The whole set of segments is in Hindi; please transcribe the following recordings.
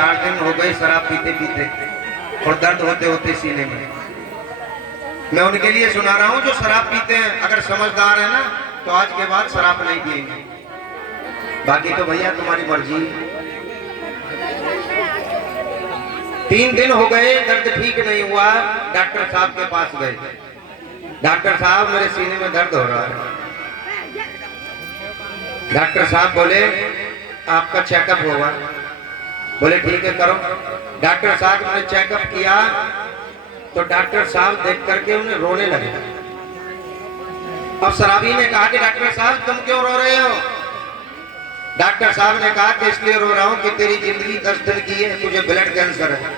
4 दिन हो गए शराब पीते पीते और दर्द होते होते सीने में। मैं उनके लिए सुना रहा हूं जो शराब पीते हैं, अगर समझदार है ना तो आज के बाद शराब नहीं पिएंगे, बाकी तो भैया तुम्हारी मर्जी। 3 दिन हो गए, दर्द ठीक नहीं हुआ, डॉक्टर साहब के पास गए। डॉक्टर साहब मेरे सीने में दर्द हो रहा है। डॉक्टर साहब बोले आपका चेकअप होगा। बोले ठीक है करो। डॉक्टर साहब ने चेकअप किया तो डॉक्टर साहब देख करके उन्हें रोने लगे। अब शराबी ने कहा कि डॉक्टर साहब तुम क्यों रो रहे हो? डॉक्टर साहब ने कहा कि इसलिए रो रहा हूं कि तेरी जिंदगी 10 दिन की है, तुझे ब्लड कैंसर है।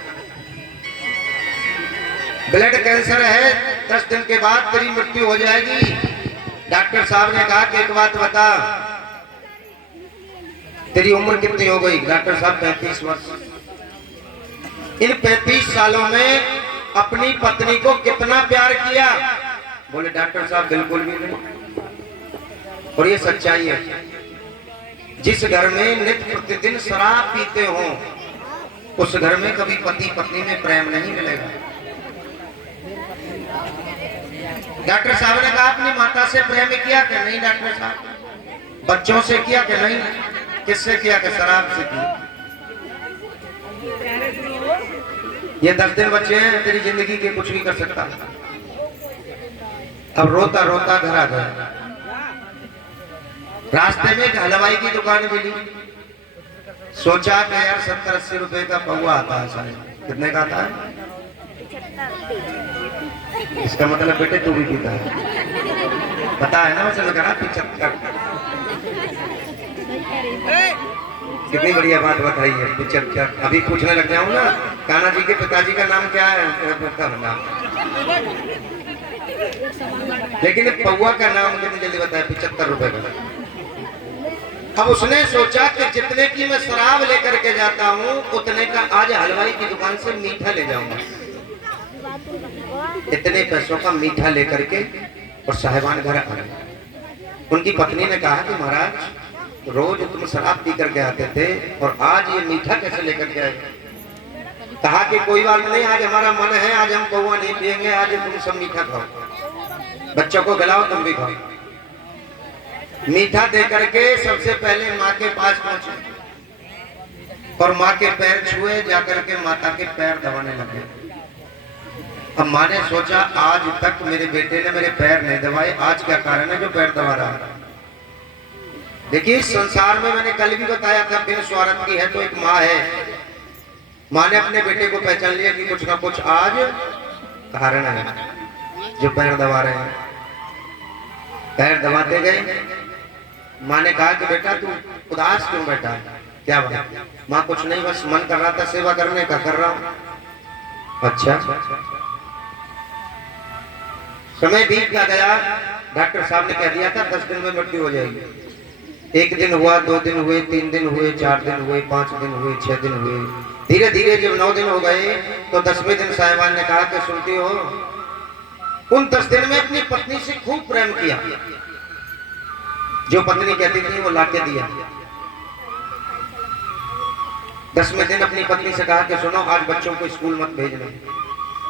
ब्लड कैंसर है, 10 दिन के बाद तेरी मृत्यु हो जाएगी। डॉक्टर साहब ने कहा कि एक बात बता, तेरी उम्र कितनी हो गई? डॉक्टर साहब 35 वर्ष। इन 35 सालों में अपनी पत्नी को कितना प्यार किया? बोले डॉक्टर साहब बिल्कुल भी नहीं। और ये सच्चाई है। जिस घर में नित्य प्रतिदिन शराब पीते हो उस घर में कभी पति पत्नी में प्रेम नहीं मिलेगा। डॉक्टर साहब ने कहा अपनी माता से प्रेम किया कि नहीं? डॉक्टर साहब बच्चों से किया कि नहीं? किससे किया? कि शराब से किया। ये 10 दिन बच्चे हैं, तेरी जिंदगी के कुछ भी कर सकता। अब रोता रोता घर आ गया। रास्ते में एक हलवाई की दुकान मिली। सोचा कि यार 70-80 रुपए का पौवा आता है शायद। कितने का आता है? इसका मतलब बेटे तू भी पीता है, पता है ना? वैसे लग रहा 75। कितनी बढ़िया बात बताई है, 75। अभी पूछने लग जाऊं ना, कान्हा जी के पिताजी का नाम क्या है? नाम, लेकिन पौवा का नाम कितनी जल्दी बताया? 75 रुपए का। अब उसने सोचा कि जितने की मैं शराब लेकर के जाता हूँ उतने का आज हलवाई की दुकान से मीठा ले जाऊंगा। इतने पैसों का मीठा लेकर के और साहिबान घर आ गए। उनकी पत्नी ने कहा कि महाराज रोज तुम शराब पी करके आते थे और आज ये मीठा कैसे लेकर के आए? कहा कि कोई बात नहीं, आज हमारा मन है, आज हम पौवा नहीं पिएंगे, आज तुम सब मीठा खाओ, बच्चों को खिलाओ, तुम भी खाओ। मीठा दे करके सबसे पहले माँ के पास पहुंचे और माँ के पैर छुए, जाकर के माता के पैर दबाने लगे। अब माँ ने सोचा आज तक मेरे बेटे ने मेरे पैर नहीं दबाए, आज क्या कारण है जो पैर दबा रहा है? देखिए इस संसार में मैंने कल भी बताया था, बिन स्वार्थ की है तो एक माँ है। माँ ने अपने बेटे को पहचान लिया कि कुछ ना कुछ आज कारण है जो पैर दबा रहे हैं। पैर दबाते गए। माँ ने कहा कि बेटा तू उदास क्यों बैठा है? क्या बात? माँ कुछ नहीं, बस मन कर रहा था सेवा करने का, कर रहा हूं। अच्छा। समय बीत गया। डॉक्टर साहब ने कह दिया था 10 दिन में मृत्यु हो जाएगी। 1 दिन हुआ, 2 दिन हुए, 3 दिन हुए, 4 दिन हुए, 5 दिन हुए, 6 दिन हुए। धीरे धीरे जब 9 दिन हो गए तो 10वें दिन साहिबान ने कहा कि सुनती हो, उन 10 दिन में अपनी पत्नी से खूब प्रेम किया। जो पत्नी कहती थी वो लाके दिया। 10वें दिन अपनी पत्नी से कहा कि सुनो आज बच्चों को स्कूल मत भेजना।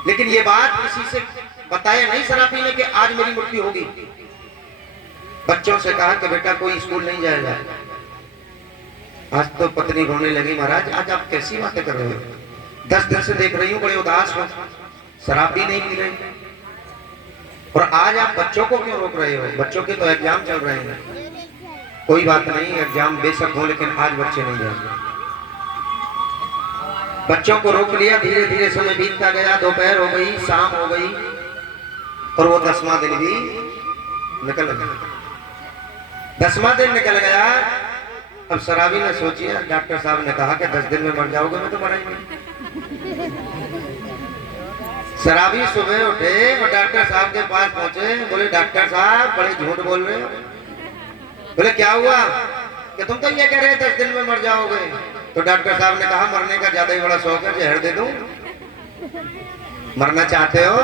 लेकिन ये बात किसी से बताया नहीं शराबी ने कि आज मेरी मृत्यु होगी। बच्चों से कहा कि बेटा कोई स्कूल नहीं जाएगा। आज तो पत्नी रोने लगी, महाराज आज आप कैसी बातें कर रहे हो? 10 दिन से देख रही हूँ बड़े उदास हो, शराब भी नहीं पी रही, और आज आप बच्चों को क्यों रोक रहे हो? बच्चों के तो एग्जाम चल रहे हैं। कोई बात नहीं, एग्जाम बेशक हो लेकिन आज बच्चे नहीं जाएंगे। बच्चों को रोक लिया। धीरे धीरे समय बीतता गया, दोपहर हो गई, शाम हो गई और वो 10वां दिन भी निकल गया। 10वां दिन निकल गया। अब शराबी ने सोचिए, डॉक्टर साहब ने कहा कि 10 दिन में मर जाओगे, मैं तो मरा ही नहीं। शराबी सुबह उठे और डॉक्टर साहब के पास पहुंचे। बोले डॉक्टर साहब बड़े झूठ बोल रहे हो। बोले क्या हुआ? कि तुम तो ये कह रहे 10 दिन में मर जाओगे। तो डॉक्टर साहब ने कहा मरने का ज्यादा ही बड़ा शौक है, जहर दे दूं? मरना चाहते हो?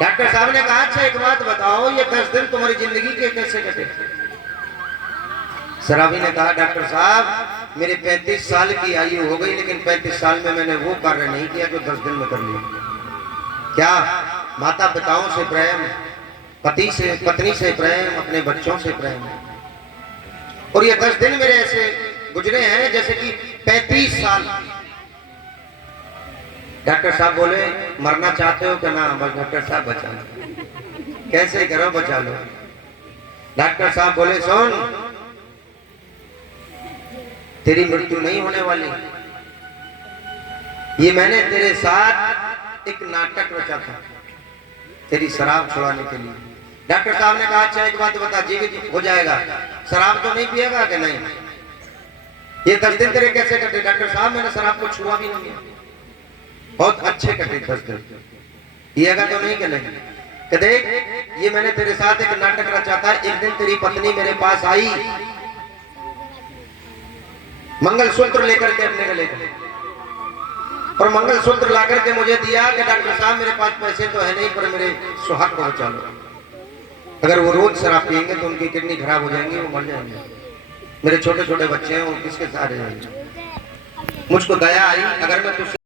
डॉक्टर साहब ने कहा अच्छा एक बात बताओ, ये 10 दिन तुम्हारी जिंदगी के कैसे कटे? शराबी ने कहा डॉक्टर साहब मेरे 35 साल की आयु हो गई, लेकिन 35 साल में मैंने वो कार्य नहीं किया जो 10 दिन में कर लिया। क्या? माता पिताओं से प्रेम, पति से, पत्नी से प्रेम, अपने बच्चों से प्रेम। और ये 10 दिन मेरे ऐसे गुजरे हैं जैसे कि 35 साल। डॉक्टर साहब बोले मरना चाहते हो क्या? ना, बस डॉक्टर साहब बचा लो। कैसे करो, बचा लो। डॉक्टर साहब बोले सुन, तेरी मृत्यु नहीं होने वाली। ये मैंने तेरे साथ एक नाटक रचा था तेरी शराब छुड़ाने के लिए। डॉक्टर साहब ने कहा अच्छा एक बात बता, जीवित हो जाएगा, शराब तो नहीं पिएगा कि नहीं? ये 10 दिन तेरे कैसे कटे? डॉक्टर साहब मैंने शराब को छुआ भी नहीं है। बहुत अच्छे कटे 10 दिन, पिएगा तो नहीं कि नहीं? कि देख ये मैंने तेरे साथ एक नाटक रचा था। एक दिन तेरी पत्नी मेरे पास आई मंगलसूत्र लेकर के अपने गले का, और मंगलसूत्र ला करके मुझे दिया कि डॉक्टर साहब मेरे पास पैसे तो है नहीं, पर मेरे सुहाग को बचा लो। अगर वो रोज शराब पियेंगे तो उनकी किडनी खराब हो जाएंगी, वो मर जाएंगे। मेरे छोटे छोटे बच्चे हैं, वो किसके सहारे जाएंगे? मुझको दया आई, अगर मैं तुझसे